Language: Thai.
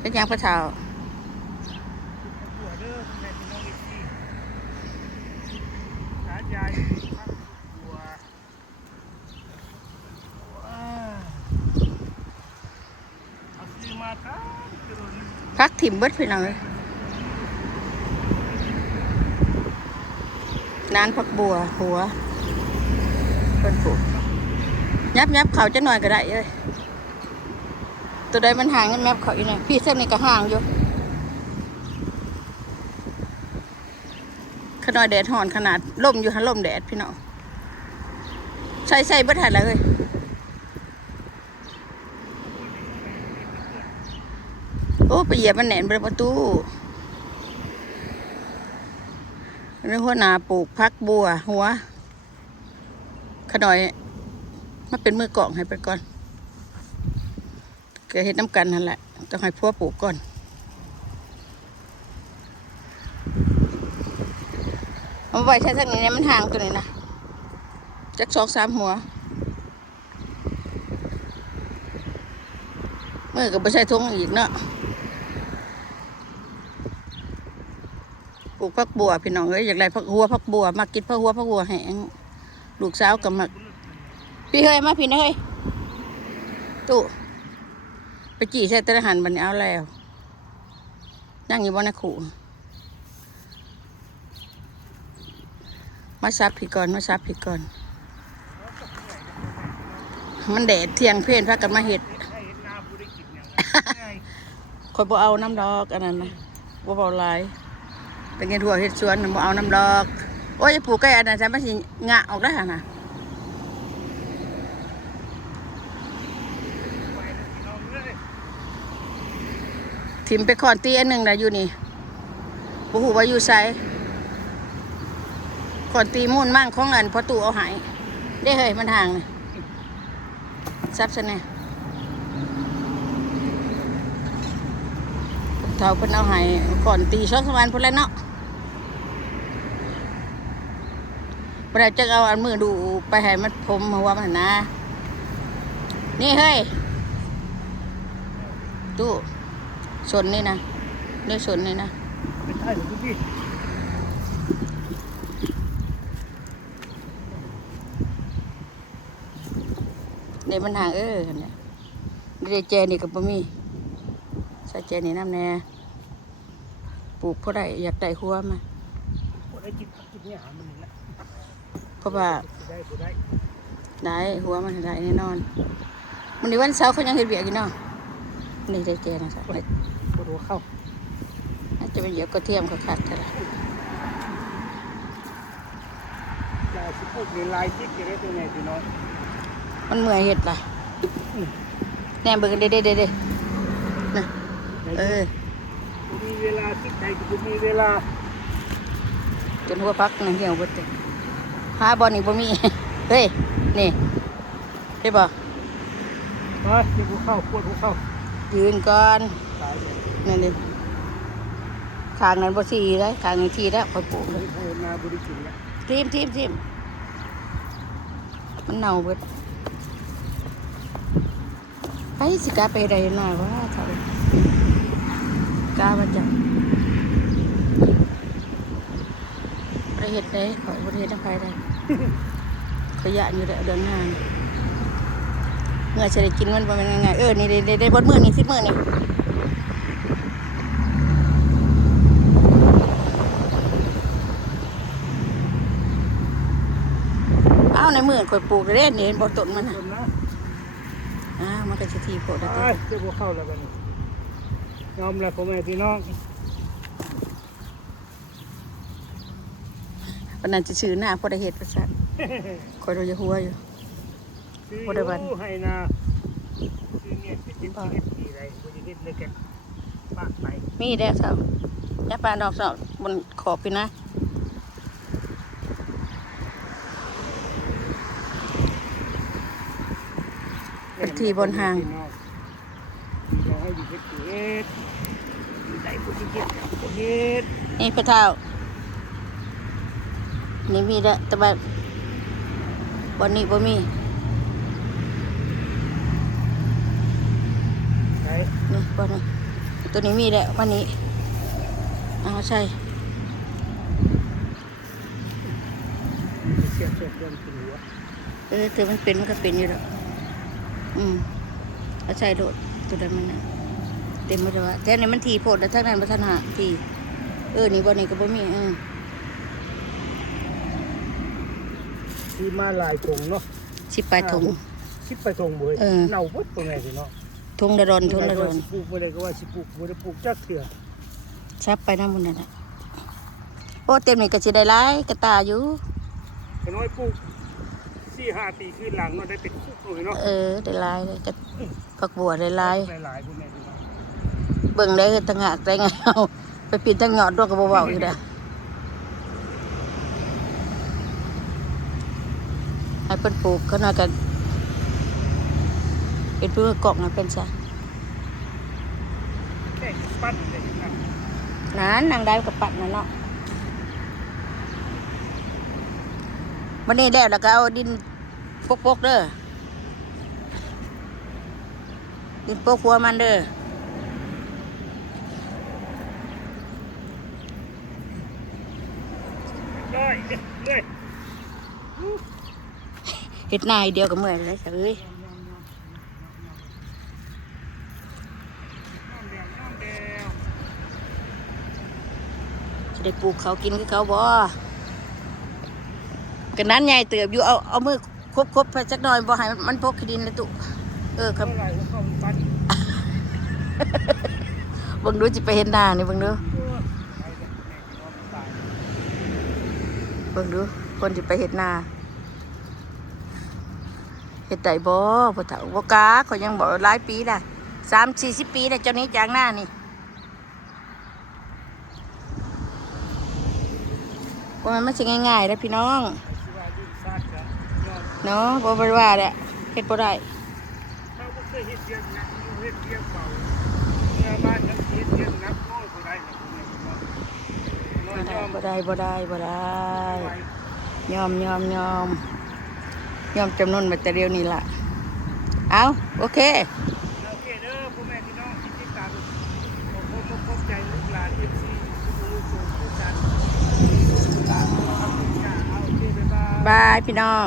เป็นยังพระเจ้าหัวเด้อแม่พี่น้องอีกทีสายายพักหัวเอาซื้อมาครับ พักถิ่มเบิดพี่น้องเลยนานพักบัวหัวเป็นผูกยับเขาจะหน่อยก็ได้เลยตัวใดมันห่างกันแมบเขาอีกหน่อยพี่เส้นนี้ก็ห่างอยู่ขน้อยแดดห่อนขนาดล่มอยู่ฮะล่มแดดพี่น้องใส่เบิดหันเลยโอ้ไปเหยียบมันแหนนบนประตูเรื่องหัวหน้าปลูกพักบัวหัวขน้อยมาเป็นมือกล่องให้ไปก่อนเกิดเหตุน้ำกันนั่นแหละต้องให้พวกปลูกก่อนเอาไว้ใช้สักนิดนี้มันห่างตัวนี้นะจัก2-3 หัวเมื่อก็ไม่ใช่ทงอีกเนาะปลูกพักบัวพี่น้องเอ้ยอยากไรพักหัวพักบัวมากินพักหัวแห้งลูกสาวกับมักพี่เฮ้ยมาพี่นะเฮ้ยตู้ไปจี่ใส่ตะหันบันนี้เอาแล้วนั่งอยู่บนนักขู่มาซับพี่ก่อนมันแดดเที่ยงเพ่นพักกันมาเห็ดคอยบ่เอาน้ำดอกอันนั้นนะบ่เบาลายเป็นเงินถั่วเห็ดสวนบ่เอาน้ำดอกโอ้ยปลูกใกล้อันนั้นจะไม่สิงะออกได้หนะถิ่มไปขอนตีอันหนึ่งนะอยู่นี่บุหูว่าอยู่ไซขอนตีมุ่นมั่งของอันพอตู่เอาหายได้เฮ้ยมันห่างเลยซับซะแน่เท่าเพิ่นเอาหายก่อนตี2-3 วันพุ่นแล้วเนาะบ่ได้จักเอาอันมือดูไปให้มันผมหัวมันนะนี่เฮ้ยตู้สนนี่นะนี่สนนี่นะไม่ใช่หรือพี่เดี๋ยวมันห่างเนี่ยเดี๋ยวแจนี่กับบ่มีใส่แจนี่น้ำแน่ปลูกเพราะได้อยากได้หัวมาพอได้จิบเนี่ยหามันนี่แหละเพราะว่าได้หัวมันได้แน่นอนมันในวันเสาร์เขายังเห็นเบียกอยู่เนาะนี่ได้แจนะจ๊ะปวดหัวเข้าอาจจะเป็นเหยียบกระเทียมเขาขาดกันละจะสิพวกในลายที่เกิดได้ตัวไหนพี่น้องมันเมื่อยเห็ดล่ะแหนมเบิกเด้นะมีเวลาที่ใดก็มีเวลาจนหัวพักนั่งเหี่ยวเบิดเลยหาบอลนี่บ่มีเฮ้ยนี่ใช่ป่ะเจ็บหัวเข้าปวดหัวเข้ายืนก่อนนั่นดิขางนั้นบ่ทีเลยขางนี้ทีแล้วคอยปลูกเลยมาบริสุทธิ์ทีมมันเน่าเบิดไปสิกาไปใดหน่อยว่าเท่าไรกามาจับประเฮ็ดได้ขอประเฮ็ดทั้งไปได้ขยะอยู่แล้วเดินงานเมื่อจะได้กินมันเป็นยังไงนี่ได้บดมือนี่10 มื้อนี่เอาในมือคอยปลูกได้นี่เห็นบ่ต้นมันน่ะมันก็สิทีโพดได้ตัวเจ็บหัวเข้าแล้วกันยอมแล้วพ่อแม่พี่น้องปนันจะซื้อหน้าพอได้เห็ดประสาทคอยดูจะหัวอยู่พอได้บันให้นาซื้อเนี่ยจะกินที่ไรพอจะเห็ดเลยแกปากไปมีแดดเท่าแย่ปลาดอกเสาบนขอบพี่นะเป็นทีบนหางนี่พระเท้านี่มีแล้วแต่แบบวันนี้บ่มีนี่บ่นี่ ตัวนี้มีแล้ววันนี้เอาใช่ เสียบเสียบเดินถึงหัว เธอมันเป็นมันก็เป็นอยู่แล้วเอาใช่โดดตัวนั้นมันนะเต็มหมดแล้วแท่นี้มันทีโพดแล้วทั้งนั้นพัฒนาทีนี่บ่นี่ก็บ่มีที่มาลายทงเนาะ สิปลายทง ชิบไปทงบ่เน่าปุ๊บตรงไหนสิเนาะ ทงระดอนทงระดอน สิปลูกบ่ได้ก็ว่าสิปลูกบ่ได้ปลูกจักเถื่อ ซับไปน้ำมันนั่นแหละโอ้เต็มนี่ก็สิได้หลายกระตาอยู่ ก็น้อยปลูก4-5 ปีขึ้นหลังเนาะได้เป็นคุกเลยเนาะ ได้หลายเลยก็ผักบัวได้หลาย หลายๆพุ่นแม่พี่น้อง เบิ่งได้ก็ต่างหากได้ไงเอาไปปีนตั้งยอดด้วยก็บ่เว้าอยู่เด้อให้เพิ่นปลูกเขาน่ากันเป็นเพื่อกล่องให้เป็นซะ แค่ปั้นเลยนะ นางได้กับปัดนั่นเนาะวันนี้แล้วก็เอาดินปกๆเด้อดินโปกหัวมันเด้อ เลยเลย เฮ็ดหน้าให้เดียวกับเมื่อยเลยจ้ะเอ้ย น้ำแดง จะได้ปลูกเขากินคือเขาบ่กันนั้นใหญ่เติบอยู่เอามือคบๆไปสักหน่อยบ่ให้มันพกขี้ดินเลยตุครับ เท่าไหร่ก็ปั้น เบิ่งดูสิไปเห็นหน้านี่เบิ่งดูเบิ่งดูคนสิไปเฮ็ดนาเฮ็ดได้บ่พ่อเฒ่าบ่กล้าเขายังบ่หลายปีล่ะ30-40 ปีแล้วเจ้านี้จางหน้านี่ว่ามันสิง่ายๆเด้อพี่น้อง สิว่าดินซาดจ้ะยอด เนาะบ่เป็นว่าแหละเฮ็ดบ่ได้ เขาบ่เคยเฮ็ดเรียงนักอยู่เฮ็ดเรียงเบาเมื่อบ้านนั้นเฮ็ดเรียงนักน้อยบ่ได้นะคุณแม่น้อยยอม บ่ได้ยอมจำนวนมาแต่เดียวนี้ล่ะเอาโอเค โอเคเด้อพ่อแม่พี่น้องที่ติดตามขอบใจลูกหลาน FC ทุกคนทุกท่านตามเอาโอเคบ๊ายบาย บายพี่น้อง